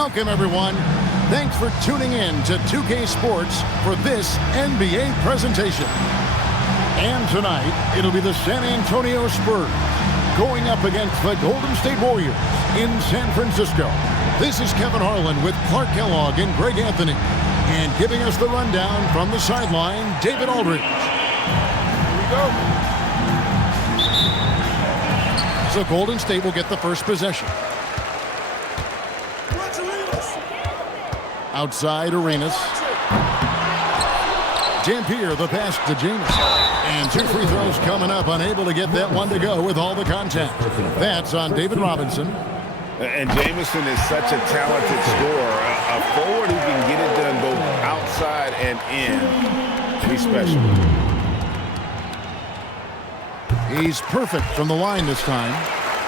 Welcome, everyone. Thanks for tuning in to 2K Sports for this NBA presentation. And tonight, it'll be the San Antonio Spurs going up against the Golden State Warriors in San Francisco. This is Kevin Harlan with Clark Kellogg and Greg Anthony. And giving us the rundown from the sideline, David Aldridge. Here we go. So Golden State will get the first possession. Outside Arenas. Dampier, the pass to James. And two free throws coming up, unable to get that one to go with all the contact. That's on David Robinson. And Jamison is such a talented scorer. A forward who can get it done both outside and in. He's special. He's perfect from the line this time.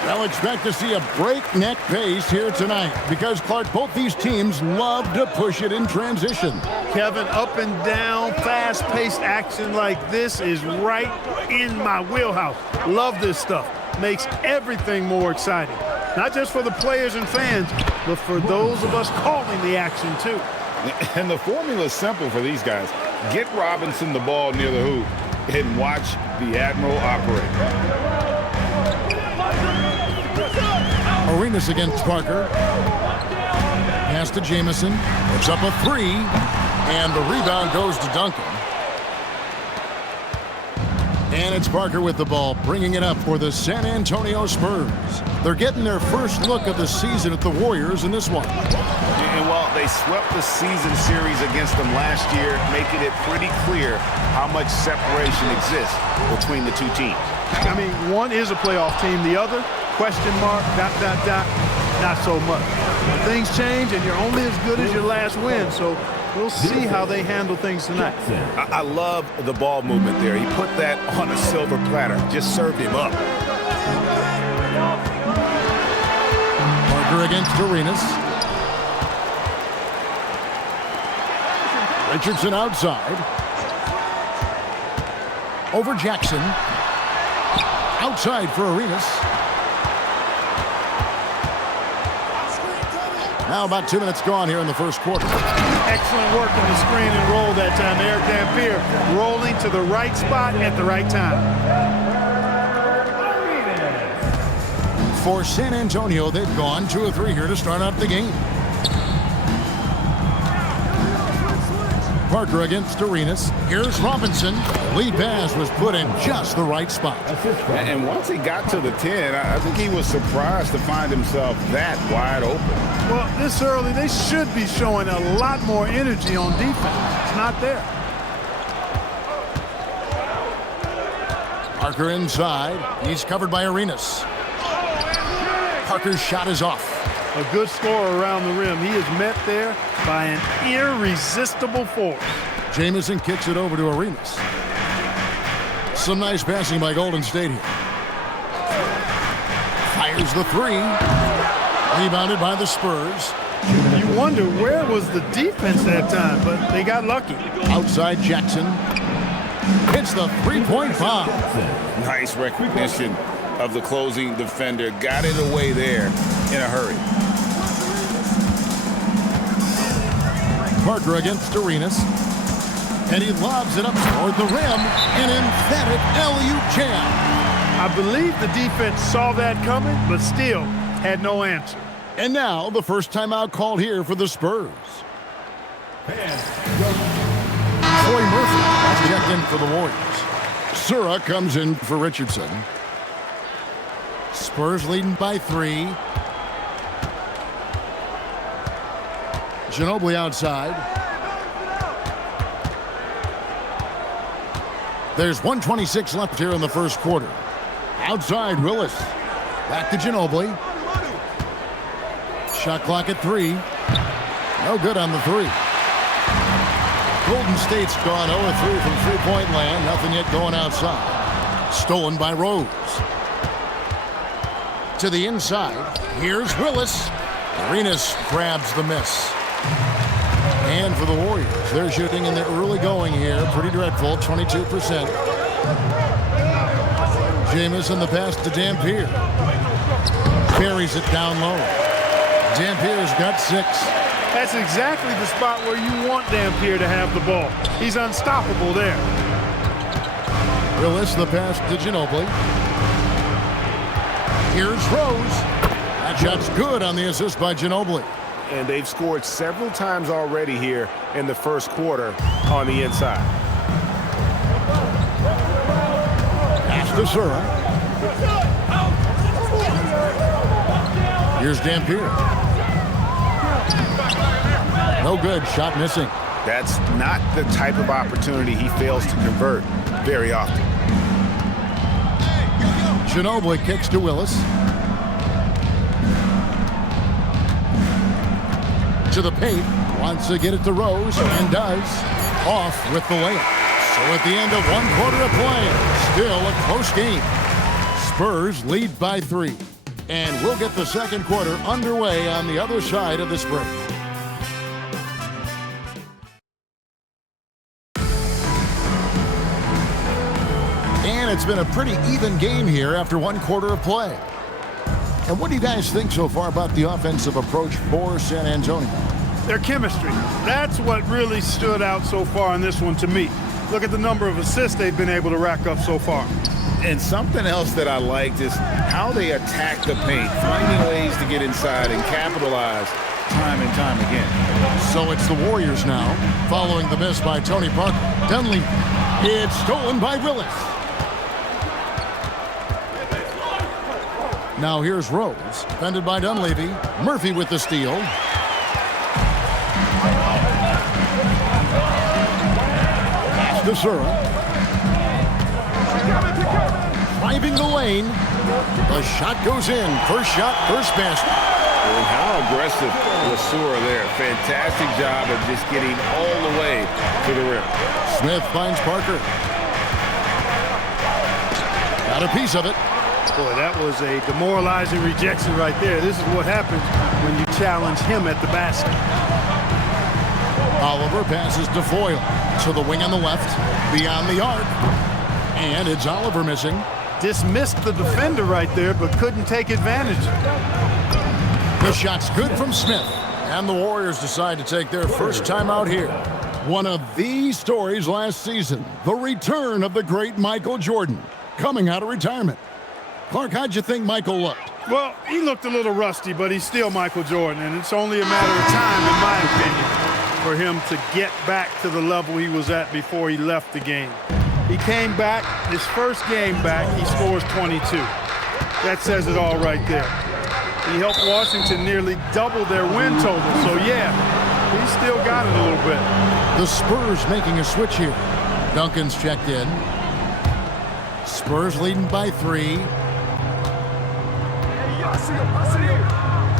They'll expect to see a breakneck pace here tonight because, Clark, both these teams love to push it in transition. Kevin, up and down, fast-paced action like this is right in my wheelhouse. Love this stuff. Makes everything more exciting. Not just for the players and fans, but for those of us calling the action, too. And the formula is simple for these guys. Get Robinson the ball near the hoop and watch the Admiral operate. Arenas against Parker. Pass to Jamison. Puts up a three. And the rebound goes to Duncan. And it's Parker with the ball, bringing it up for the San Antonio Spurs. They're getting their first look of the season at the Warriors in this one. And while they swept the season series against them last year, making it pretty clear how much separation exists between the two teams. I mean, one is a playoff team. The other, question mark, ... not so much. When things change and you're only as good as your last win, so we'll see how they handle things tonight. I love the ball movement there. He put that on a silver platter. Just served him up. Parker against Arenas. Richardson outside. Over Jackson. Outside for Arenas. Now about 2 minutes gone here in the first quarter. Excellent work in the screen and roll that time. Eric Dampier rolling to the right spot at the right time. For San Antonio, they've gone 2 of 3 here to start out the game. Parker against Arenas. Here's Robinson. Lead pass was put in just the right spot. And once he got to the 10, I think he was surprised to find himself that wide open. Well, this early, they should be showing a lot more energy on defense. It's not there. Parker inside. He's covered by Arenas. Parker's shot is off. A good scorer around the rim. He is met there by an irresistible force. Jamison kicks it over to Arenas. Some nice passing by Golden State here. Fires the three. Rebounded by the Spurs. You wonder where was the defense that time, but they got lucky. Outside Jackson. Hits the three-point bomb. Nice recognition of the closing defender. Got it away there in a hurry. Parker against Arenas. And he lobs it up toward the rim. An emphatic alley-oop jam. I believe the defense saw that coming, but still had no answer. And now the first timeout called here for the Spurs. Troy Murphy has checked in for the Warriors. Sura comes in for Richardson. Spurs leading by 3. Ginobili outside. There's 1:26 left here in the first quarter. Outside Willis. Back to Ginobili. Shot clock at 3. No good on the 3. Golden State's gone 0-3 from three-point land. Nothing yet going outside. Stolen by Rose. To the inside. Here's Willis. Arenas grabs the miss. And for the Warriors, they're shooting in the early going here. Pretty dreadful, 22%. Jamison the pass to Dampier. Carries it down low. Dampier's got 6. That's exactly the spot where you want Dampier to have the ball. He's unstoppable there. Willis the pass to Ginobili. Here's Rose. That shot's good on the assist by Ginobili. And they've scored several times already here in the first quarter on the inside. Pass to Sura. Here's Dampier. No good. Shot missing. That's not the type of opportunity he fails to convert very often. Ginobili kicks to Willis. To the paint. Wants to get it to Rose and does. Off with the layup. So at the end of 1 quarter of play, still a close game. Spurs lead by 3. And we'll get the second quarter underway on the other side of this break. And it's been a pretty even game here after 1 quarter of play. And what do you guys think so far about the offensive approach for San Antonio? Their chemistry. That's what really stood out so far in this one to me. Look at the number of assists they've been able to rack up so far. And something else that I liked is how they attack the paint, finding ways to get inside and capitalize time and time again. So it's the Warriors now, following the miss by Tony Parker. Dunleavy. It's stolen by Willis. Now here's Rose, defended by Dunleavy. Murphy with the steal. Pass to Sura. Driving the lane. The shot goes in. First shot, first basket. And how aggressive was Sura there. Fantastic job of just getting all the way to the rim. Smith finds Parker. Got a piece of it. Boy, that was a demoralizing rejection right there. This is what happens when you challenge him at the basket. Oliver passes to Foyle. To the wing on the left. Beyond the arc. And it's Oliver missing. Dismissed the defender right there, but couldn't take advantage. The shot's good from Smith. And the Warriors decide to take their first time out here. One of the stories last season. The return of the great Michael Jordan. Coming out of retirement. Clark, how'd you think Michael looked? Well, he looked a little rusty, but he's still Michael Jordan, and it's only a matter of time, in my opinion, for him to get back to the level he was at before he left the game. He came back, his first game back, he scores 22. That says it all right there. He helped Washington nearly double their win total, so yeah, he's still got it a little bit. The Spurs making a switch here. Duncan's checked in. Spurs leading by 3.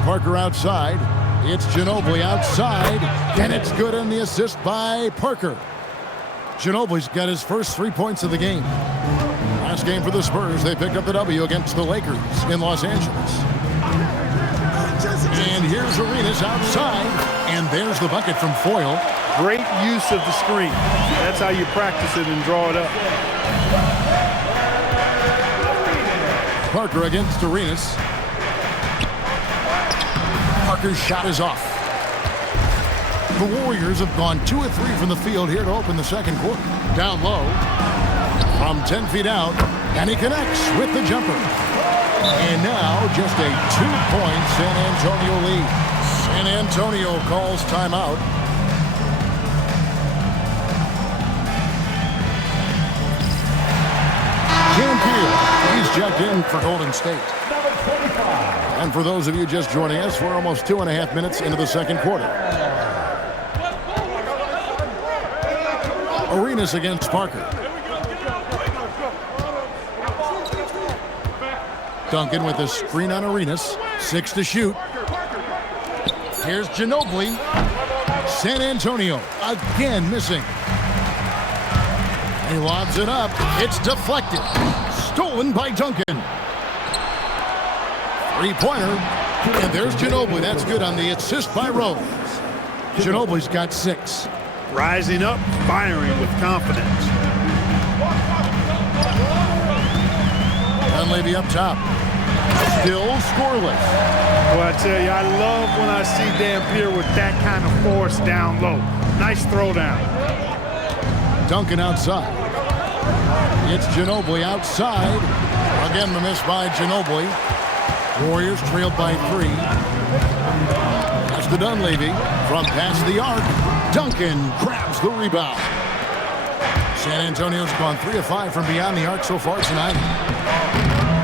Parker outside. It's Ginobili outside. And it's good on the assist by Parker. Ginobili's got his first 3 points of the game. Last game for the Spurs, they picked up the W against the Lakers in Los Angeles. And here's Arenas outside. And there's the bucket from Foyle. Great use of the screen. That's how you practice it and draw it up. Parker against Arenas. Parker's shot is off. The Warriors have gone 2 of 3 from the field here to open the second quarter. Down low. From 10 feet out. And he connects with the jumper. And now just a 2-point San Antonio lead. San Antonio calls timeout. Dampier, he's checked in for Golden State. And for those of you just joining us, we're almost 2.5 minutes into the second quarter. Arenas against Parker. Duncan with a screen on Arenas. 6 to shoot. Here's Ginobili. San Antonio again missing. He lobs it up. It's deflected. Stolen by Duncan. 3-pointer. And there's Ginobili. That's good on the assist by Rose. Ginobili's got 6. Rising up, firing with confidence. Dunleavy up top. Still scoreless. Well, I tell you, I love when I see Dampier with that kind of force down low. Nice throw down. Duncan outside. It's Ginobili outside. Again, the miss by Ginobili. Warriors trailed by 3. That's the Dunleavy from past the arc. Duncan grabs the rebound. San Antonio's gone 3 of 5 from beyond the arc so far tonight.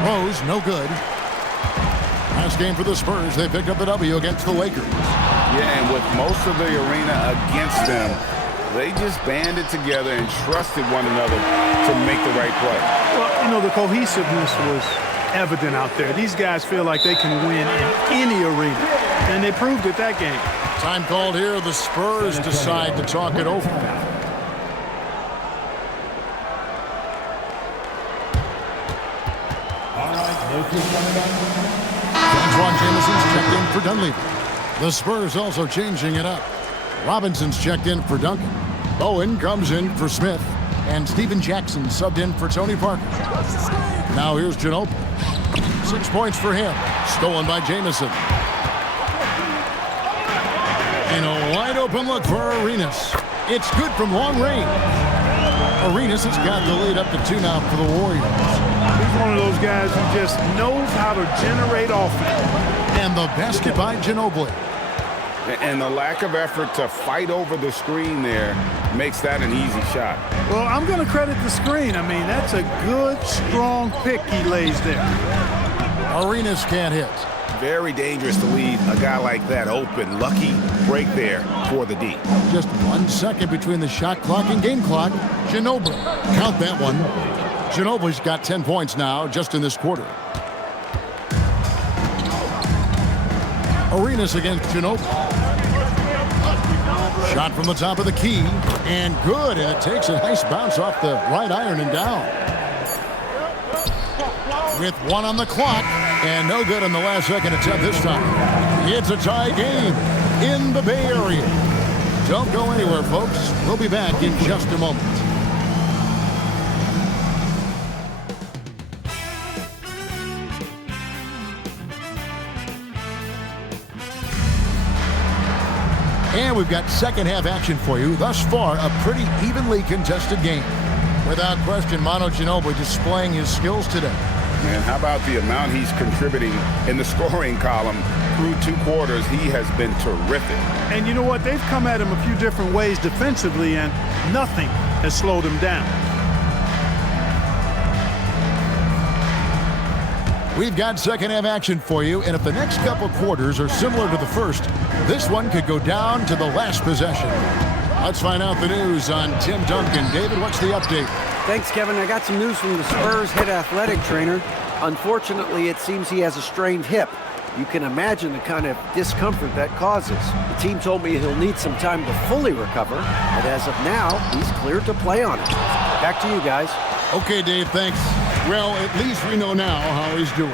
Rose, no good. Last game for the Spurs, they picked up the W against the Lakers. Yeah, and with most of the arena against them, they just banded together and trusted one another to make the right play. Well, you know, the cohesiveness was evident out there. These guys feel like they can win in any arena, and they proved it that game. Time called here. The Spurs decide to talk it over. Antoine Jameson's checked in for Dunleavy. The Spurs also changing it up. Robinson's checked in for Duncan. Bowen comes in for Smith. And Steven Jackson subbed in for Tony Parker. Now here's Ginobili. 6 points for him. Stolen by Jamison. And a wide open look for Arenas. It's good from long range. Arenas has got the lead up to 2 now for the Warriors. He's one of those guys who just knows how to generate offense. And the basket by Ginobili. And the lack of effort to fight over the screen there makes that an easy shot. Well, I'm going to credit the screen. I mean, that's a good, strong pick he lays there. Arenas can't hit. Very dangerous to leave a guy like that open. Lucky break there for the D. Just 1 second between the shot clock and game clock. Ginobili, count that one. Ginobili's got 10 points now just in this quarter. Arenas against Ginobili. Shot from the top of the key, and good, and it takes a nice bounce off the right iron and down. With 1 on the clock, and no good in the last second attempt this time. It's a tie game in the Bay Area. Don't go anywhere, folks. We'll be back in just a moment. And we've got second half action for you. Thus far, a pretty evenly contested game. Without question, Manu Ginobili displaying his skills today. And how about the amount he's contributing in the scoring column through 2 quarters? He has been terrific. And you know what? They've come at him a few different ways defensively, and nothing has slowed him down. We've got second half action for you, and if the next couple quarters are similar to the first, this one could go down to the last possession. Let's find out the news on Tim Duncan. David, what's the update? Thanks, Kevin. I got some news from the Spurs head athletic trainer. Unfortunately, it seems he has a strained hip. You can imagine the kind of discomfort that causes. The team told me he'll need some time to fully recover, but as of now, he's cleared to play on it. Back to you guys. Okay, Dave, thanks. Well, at least we know now how he's doing.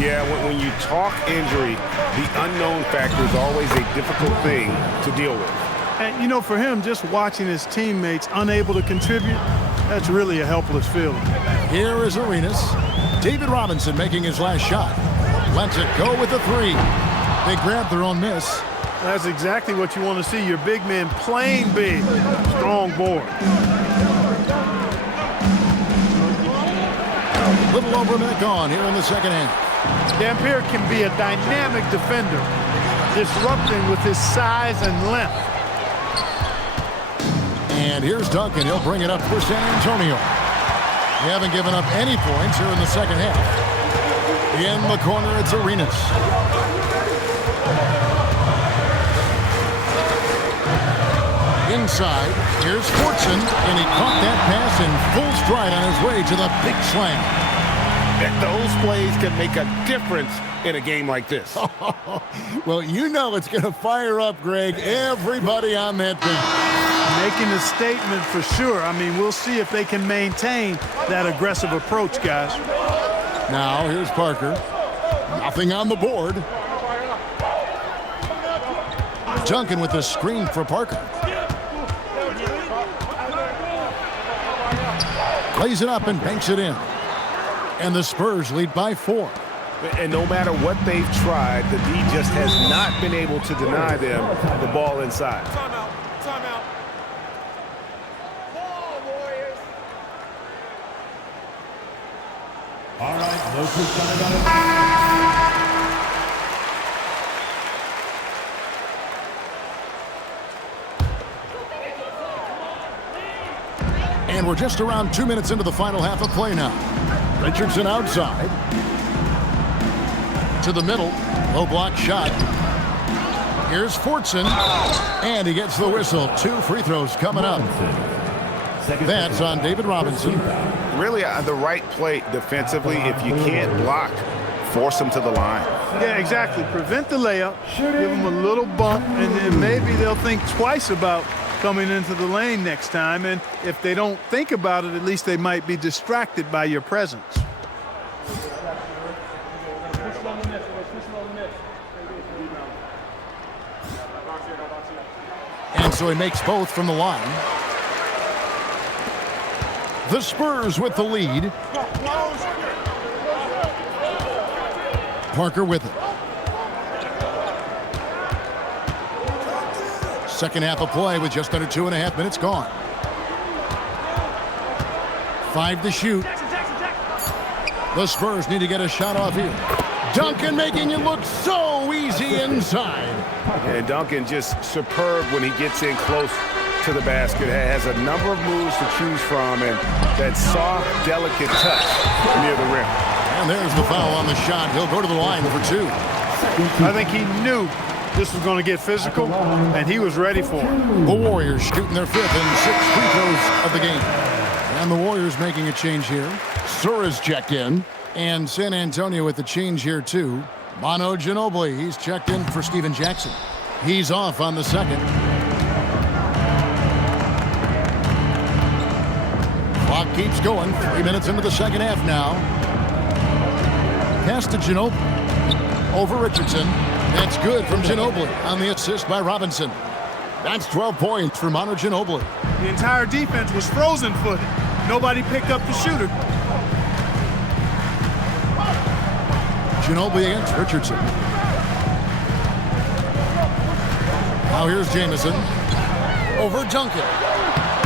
Yeah, when you talk injury, the unknown factor is always a difficult thing to deal with. And, you know, for him, just watching his teammates unable to contribute, that's really a helpless feeling. Here is Arenas. David Robinson making his last shot. Lets it go with the 3. They grab their own miss. That's exactly what you want to see. Your big man playing big. Strong board. Little over a minute gone here in the second half. Dampier can be a dynamic defender, disrupting with his size and length. And here's Duncan. He'll bring it up for San Antonio. They haven't given up any points here in the second half. In the corner, it's Arenas. Inside, here's Fortson, and he caught that pass in full stride on his way to the big slam. Those plays can make a difference in a game like this. Well, you know it's going to fire up, Greg, everybody on that bench. Making a statement for sure. I mean, we'll see if they can maintain that aggressive approach, guys. Now, here's Parker. Nothing on the board. Duncan with the screen for Parker. Plays it up and banks it in. And the Spurs lead by 4. And no matter what they've tried, the D just has not been able to deny them the ball inside. Timeout. Timeout. Ball, Warriors. All right, no quick And we're just around 2 minutes into the final half of play now. Richardson outside. To the middle. Low block shot. Here's Fortson. And he gets the whistle. 2 free throws coming up. That's on David Robinson. Really the right play defensively. If you can't block, force them to the line. Yeah, exactly. Prevent the layup, give them a little bump, and then maybe they'll think twice about coming into the lane next time. And if they don't think about it, at least they might be distracted by your presence. And so he makes both from the line. The Spurs with the lead. Parker with it. Second half of play with just under 2.5 minutes gone. 5 to shoot. The Spurs need to get a shot off here. Duncan making it look so easy inside. And Duncan just superb when he gets in close to the basket. Has a number of moves to choose from, and that soft, delicate touch near the rim. And there's the foul on the shot. He'll go to the line for 2. I think he knew this was going to get physical, and he was ready for it. The Warriors shooting their 5th and 6th free throws of the game. And the Warriors making a change here. Sura's checked in. And San Antonio with the change here, too. Manu Ginobili, he's checked in for Steven Jackson. He's off on the second. Clock keeps going. 3 minutes into the second half now. Pass to Ginobili. Over Richardson. That's good from Ginobili on the assist by Robinson. That's 12 points for Manu Ginobili. The entire defense was frozen-footed. Nobody picked up the shooter. Ginobili against Richardson. Now here's Jamison. Over Duncan.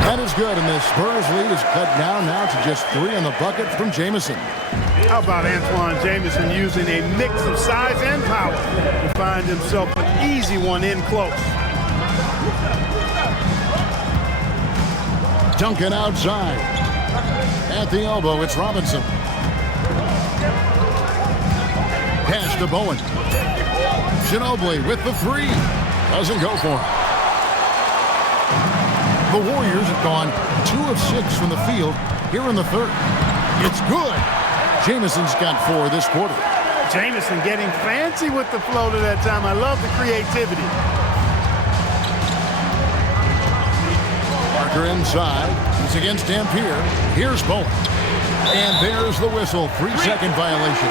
That is good, and the Spurs lead is cut down now to just 3 in the bucket from Jamison. How about Antoine Jamison using a mix of size and power to find himself an easy one in close. Duncan outside. At the elbow, it's Robinson. Pass to Bowen. Ginobili with the 3. Doesn't go for it. The Warriors have gone 2 of 6 from the field here in the third. It's good. Jamison's got 4 this quarter. Jamison getting fancy with the float at that time. I love the creativity. Parker inside. He's against Dampier. Here's Bowen. And there's the whistle. 3-second violation.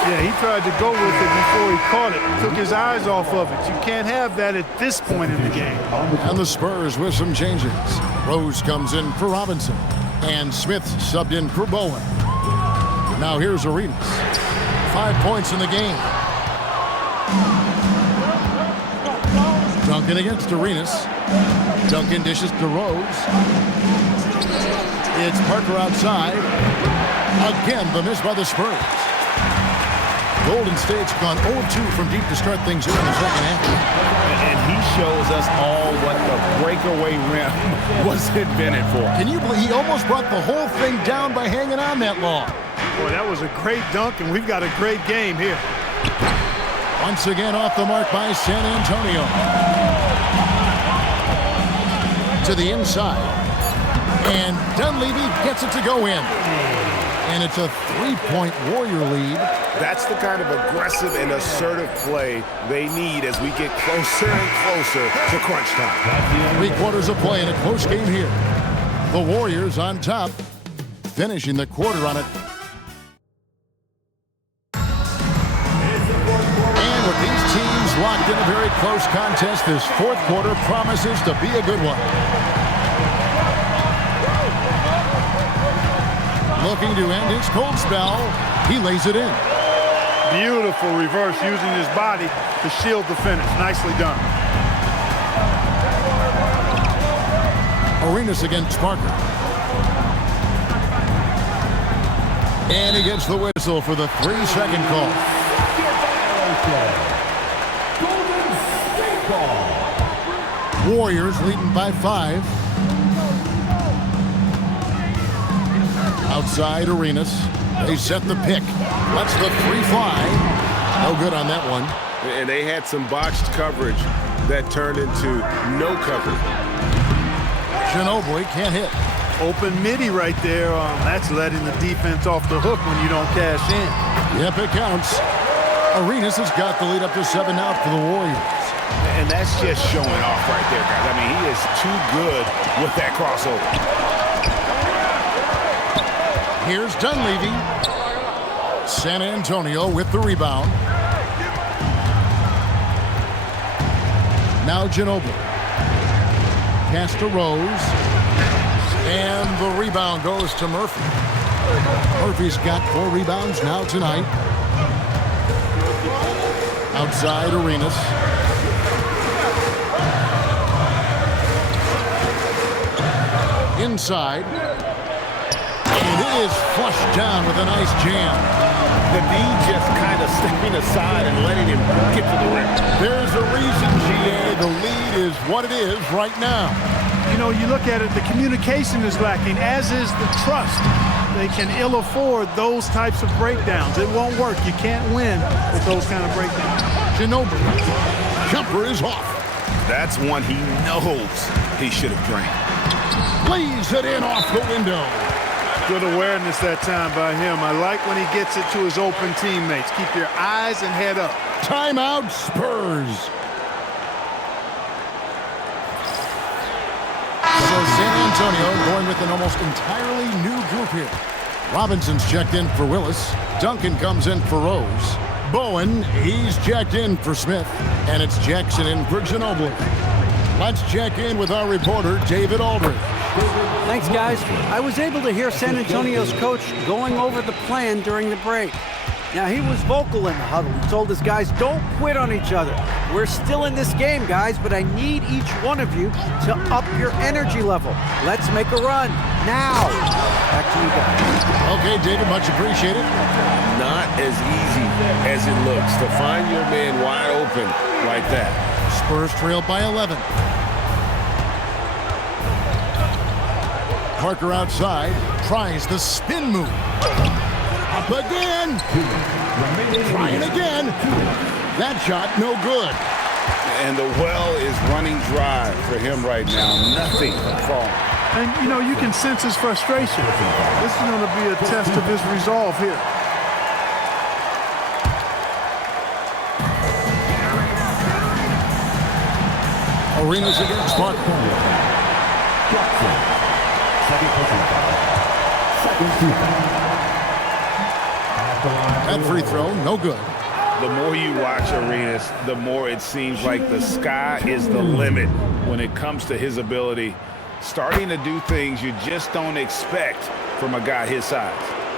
Yeah, he tried to go with it before he caught it. Took his eyes off of it. You can't have that at this point in the game. And the Spurs with some changes. Rose comes in for Robinson. And Smith subbed in for Bowen. Now here's Arenas. 5 points in the game. Duncan against Arenas. Duncan dishes to Rose. It's Parker outside. Again, the miss by the Spurs. Golden State's gone 0-2 from deep to start things here in the second half. And he shows us all what the breakaway rim was invented for. Can you believe he almost brought the whole thing down by hanging on that long? Boy, that was a great dunk, and we've got a great game here. Once again off the mark by San Antonio. To the inside. And Dunleavy gets it to go in. And it's a 3-point Warrior lead. That's the kind of aggressive and assertive play they need as we get closer and closer to crunch time. 3 quarters of play in a close game here. The Warriors on top, finishing the quarter on it. And with these teams locked in a very close contest, this 4th quarter promises to be a good one. Looking to end his cold spell. He lays it in. Beautiful reverse using his body to shield the finish. Nicely done. Arenas against Parker. And he gets the whistle for the 3-second call. Warriors leading by 5. Outside Arenas. They set the pick. That's the 3 fly. No good on that one. And they had some botched coverage that turned into no coverage. Ginobili can't hit. Open midi right there. That's letting the defense off the hook when you don't cash in. Yep, it counts. Arenas has got the lead up to 7 out for the Warriors. And that's just showing off right there, guys. I mean, he is too good with that crossover. Here's Dunleavy. San Antonio with the rebound. Now Ginobili. Pass to Rose. And the rebound goes to Murphy. Murphy's got 4 rebounds now tonight. Outside Arenas. Inside. And it is flushed down with a nice jam. The D just kind of stepping aside and letting him get to the rim. There's a reason, GA. The lead is what it is right now. You know, you look at it, the communication is lacking, as is the trust. They can ill afford those types of breakdowns. It won't work. You can't win with those kind of breakdowns. Ginobili. Jumper is off. That's one he knows he should have drained. Lays it in off the window. Good awareness that time by him. I like when he gets it to his open teammates. Keep your eyes and head up. Timeout, Spurs. So San Antonio going with an almost entirely new group here. Robinson's checked in for Willis. Duncan comes in for Rose. Bowen, he's checked in for Smith. And it's Jackson in for Ginobili. Let's check in with our reporter, David Aldridge. Thanks, guys. I was able to hear San Antonio's coach going over the plan during the break. Now, he was vocal in the huddle. He told his guys, don't quit on each other. We're still in this game, guys, but I need each one of you to up your energy level. Let's make a run now. Back to you guys. Okay, David, much appreciated. Not as easy as it looks to find your man wide open like that. Spurs trail by 11. Parker outside, tries the spin move. Up again. Trying again. That shot, no good. And the well is running dry for him right now. Nothing falling. And, you know, you can sense his frustration. This is going to be a test of his resolve here. Arenas against Parker. That free throw, no good. The more you watch Arenas, the more it seems like the sky is the limit when it comes to his ability, starting to do things you just don't expect from a guy his size.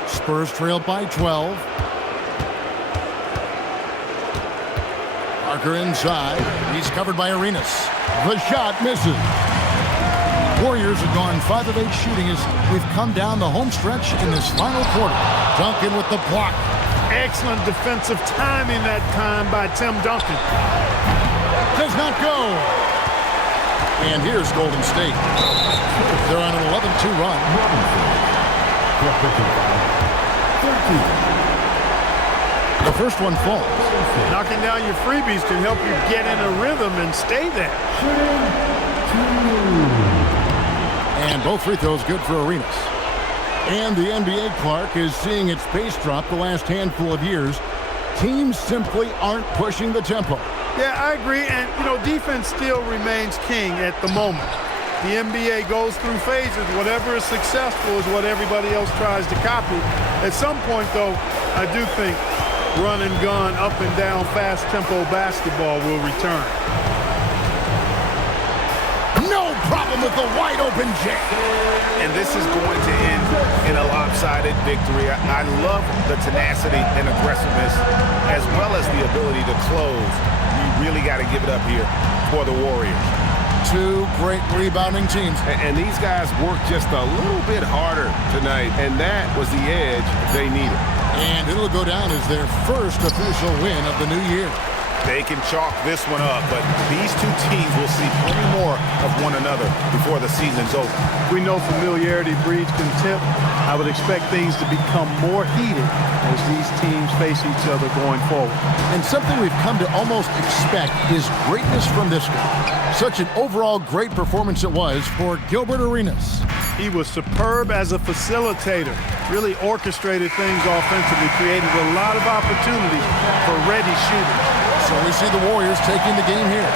Spurs trail by 12. Parker inside. He's covered by Arenas. The shot misses. Warriors have gone 5 of 8 shooting as we've come down the home stretch in this final quarter. Duncan with the block. Excellent defensive timing that time by Tim Duncan. Does not go. And here's Golden State. They're on an 11-2 run. The first one falls. Knocking down your freebies can help you get in a rhythm and stay there. And both free throws good for Arenas. And the NBA, Clark, is seeing its pace drop the last handful of years. Teams simply aren't pushing the tempo. Yeah, I agree. And, you know, defense still remains king at the moment. The NBA goes through phases. Whatever is successful is what everybody else tries to copy. At some point, though, I do think run and gun, up and down, fast tempo basketball will return. No problem with the wide open jam. And this is going to end in a lopsided victory. I love the tenacity and aggressiveness as well as the ability to close. You really got to give it up here for the Warriors. Two great rebounding teams. And these guys worked just a little bit harder tonight, and that was the edge they needed. And it'll go down as their first official win of the new year. They can chalk this one up, but these two teams will see plenty more of one another before the season's over. We know familiarity breeds contempt. I would expect things to become more heated as these teams face each other going forward. And something we've come to almost expect is greatness from this guy. Such an overall great performance it was for Gilbert Arenas. He was superb as a facilitator, really orchestrated things offensively, created a lot of opportunities for ready shooters. So we see the Warriors taking the game here.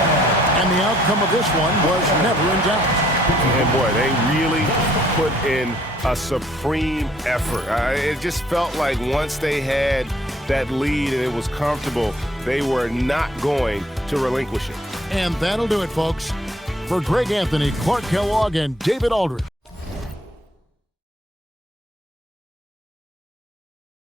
And the outcome of this one was never in doubt. And boy, they really put in a supreme effort. It just felt like once they had that lead and it was comfortable, they were not going to relinquish it. And that'll do it, folks. For Greg Anthony, Clark Kellogg, and David Aldridge,